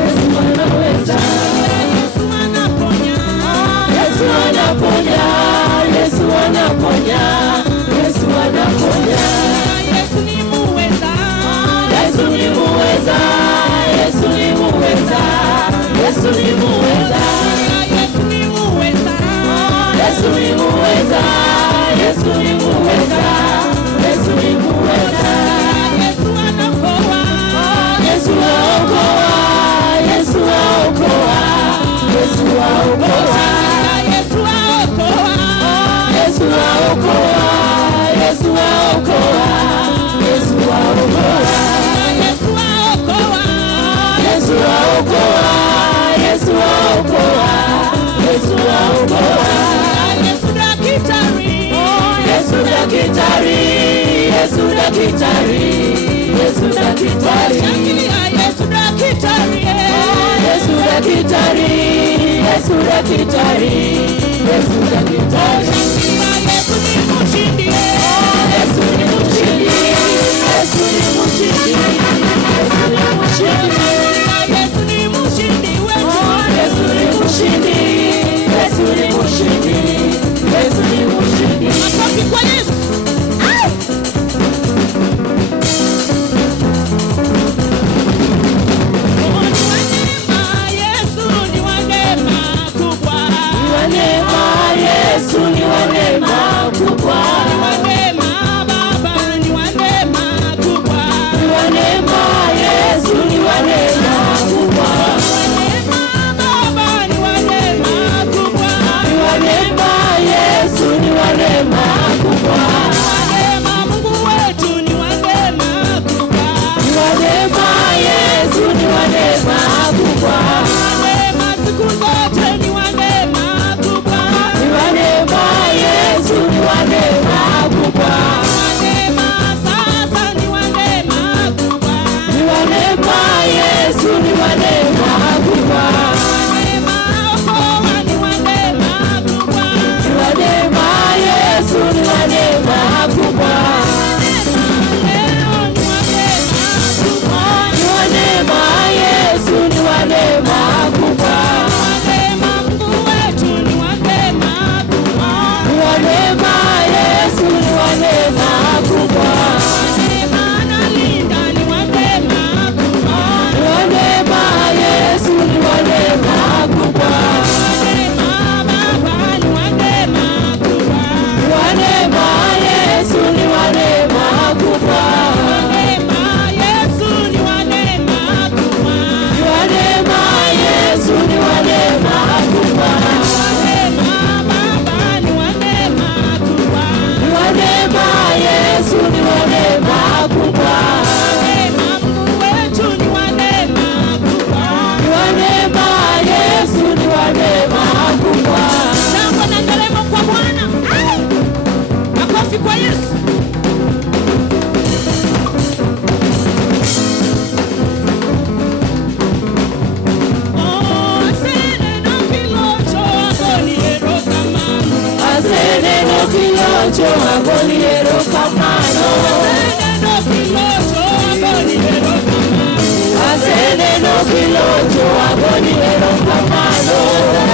Yesu anaweza. Yesu anaponya. Yesu anaponya. Yesu anaponya. Yesu anaponya. Yesu ni muweza. Yesu ni muweza. Yesu ni muweza. Yesu ni muweza. Yesu ni muweza. Yesu ni muweza. Yesu ni muweza. Yesu ni muweza. Yesu anaokoa. Yesu aokoa. Yesu aokoa. Yesu aokoa. Yesu aokoa. Yesu aokoa. Yesu aokoa. Yesu aokoa. Yesu aokoa. Yesu aokoa. Yesu aokoa. Yesu aokoa. Yesu daktari. Yesu daktari. Yesu daktari. Yesu daktari. Shangilia Yesu daktari. Yesu daktari. Yesu daktari. Yesu daktari. Shangilia Yesu ni mshindi. Yesu ni mshindi. Yesu ni mshindi. Yesu ni mshindi. Yesu ni mshindi wetu. Yesu ni mshindi. Yesu ni mshindi. Yesu ni mshindi. Makofi kwa Yesu. Yesu ni wa neema kubwa. Ni wa neema Baba, ni wa neema kubwa. Ni wa neema Yesu, ni wa neema kubwa. Ni wa neema Baba, ni wa neema kubwa. Ni wa neema Yesu, ni wa neema kubwa. Ni wa neema Mungu wetu, ni wa neema kubwa. Ni wa neema Yesu, ni wa neema kubwa. Ni wa neema siku zote, ni wa neema kubwa. Ni wa neema Yesu, ni wa neema kubwa. Ni wa neema sasa, ni wa neema kubwa. Ni wa neema Yesu, ni wa neema kubwa. Ni wa neema okoa, ni wa neema kubwa. Ni wa neema Yesu, ni wa neema kubwa. Ni wa neema Yesu, ni wa neema kubwa. Yesu ni wa neema kubwa. Neema analinda, ni wa neema kubwa. Ni wa neema Yesu, ni wa neema kubwa. Neema Baba, ni wa neema kubwa. Ni wa neema Yesu, ni wa neema kubwa. Neema Yesu, ni wa neema kubwa. Ni wa neema Yesu, ni wa neema kubwa. Yesu ni wa neema kubwa. Neema Mungu wetu, ni wa neema kubwa. Ni wa neema Yesu, ni wa neema kubwa. Shangwe na nderemo kwa Bwana. Makofi kwa Yesu. Kilocho agoni erokamano. Aseneno kilocho agoni erokamano. Aseneno kilocho agoni erokamano.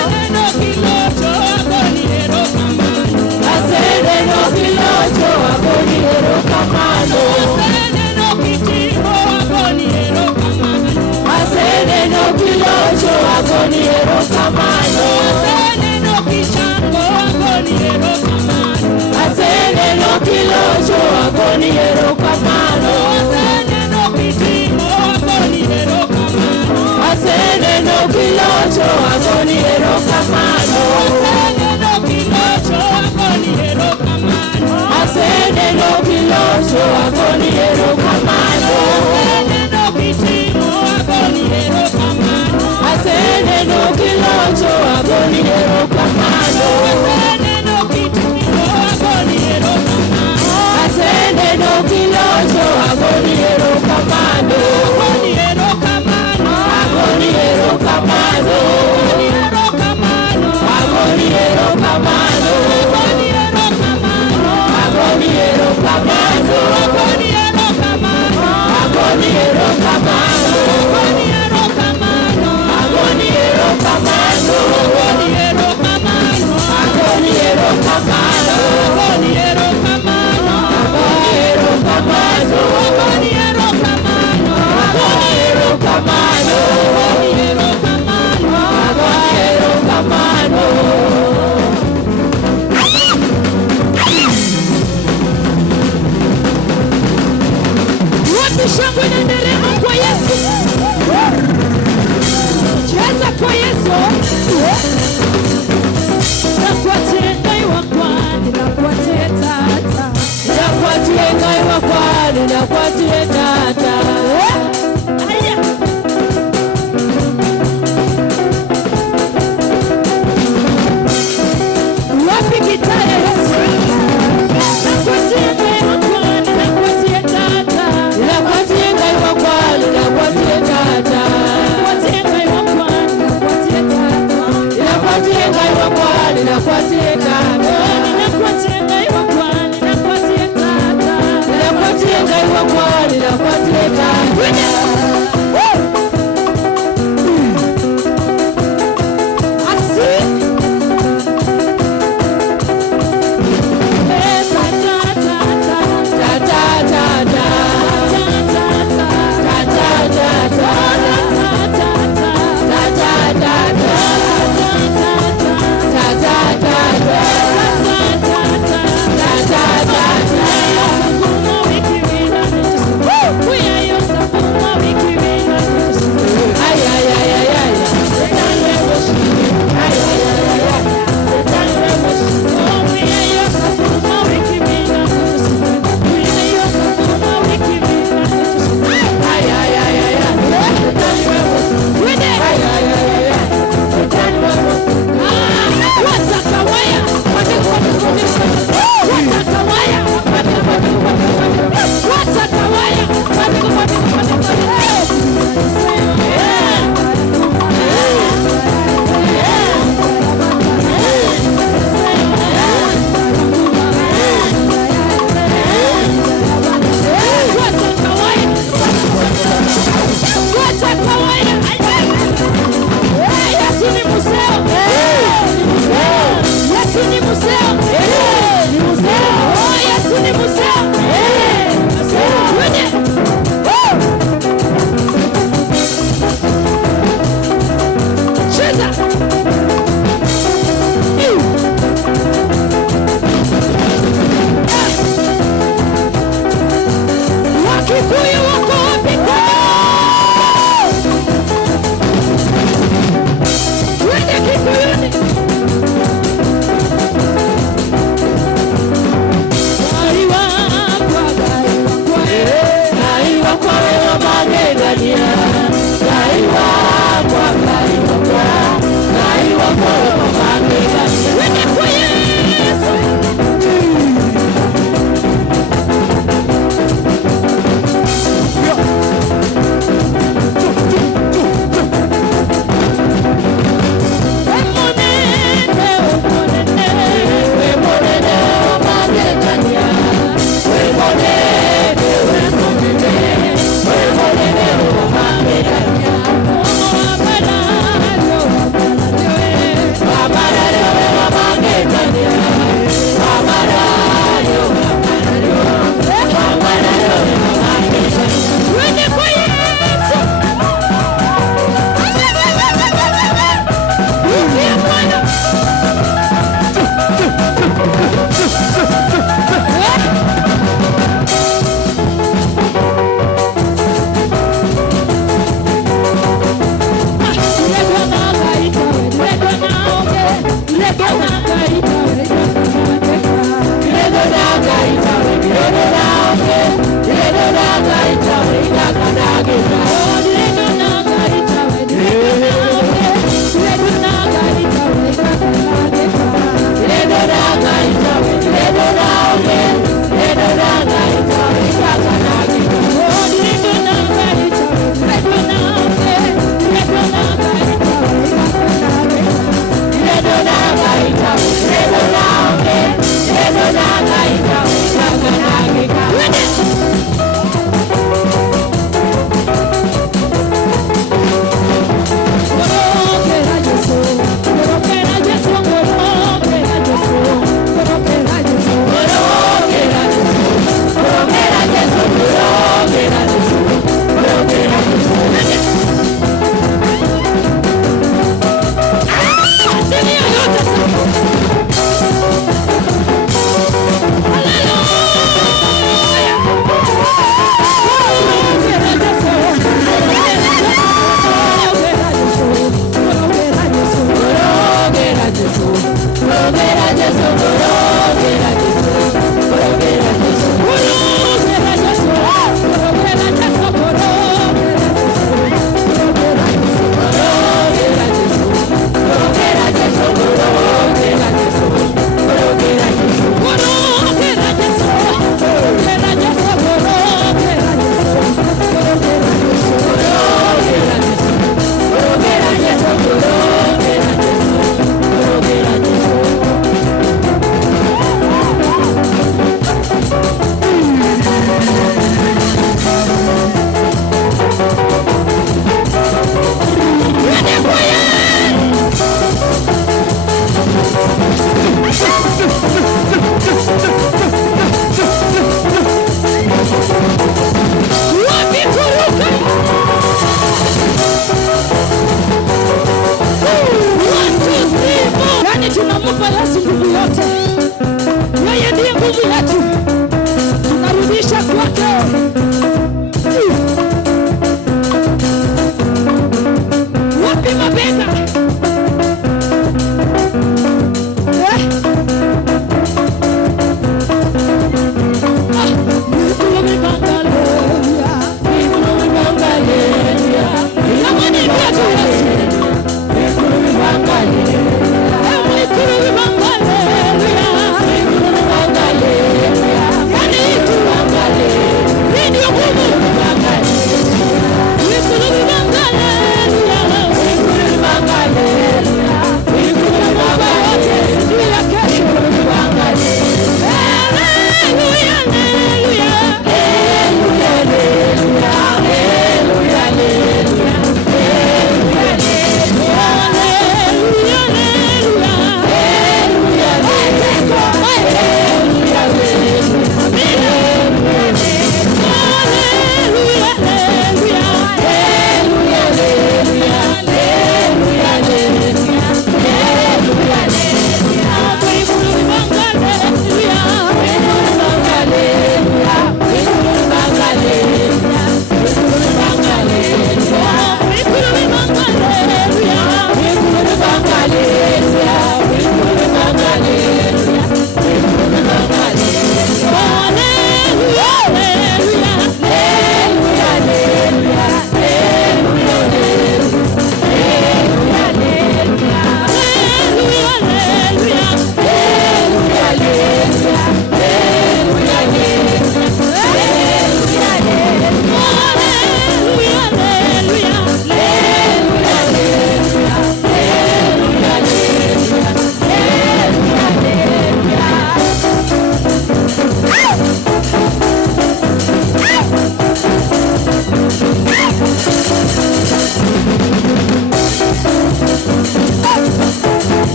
Aseneno kilocho agoni erokamano. Aseneno kilocho agoni erokamano. Aseneno kitimo agoni erokamano. Aseneno kilocho agoni erokamano. Aseneno kilocho agoni erokamano. Aseneno kilocho agoni erokamano. Aseneno kitimo agoni erokamano. Aseneno kilocho agoni erokamano. Aseneno kitimo agoni erokamano. Aseneno kilocho agoni erokamano. Agoni erokamano. Agoni erokamano. Agoni erokamano. Agoni erokamano. Agoni erokamano. Agoni erokamano. Agoni erokamano. Agoni erokamano. Gai wa kwa gai wa kwa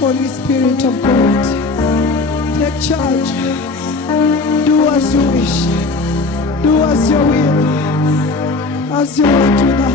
Holy Spirit of God, take charge. Do as you wish. Do as your will. As you want to.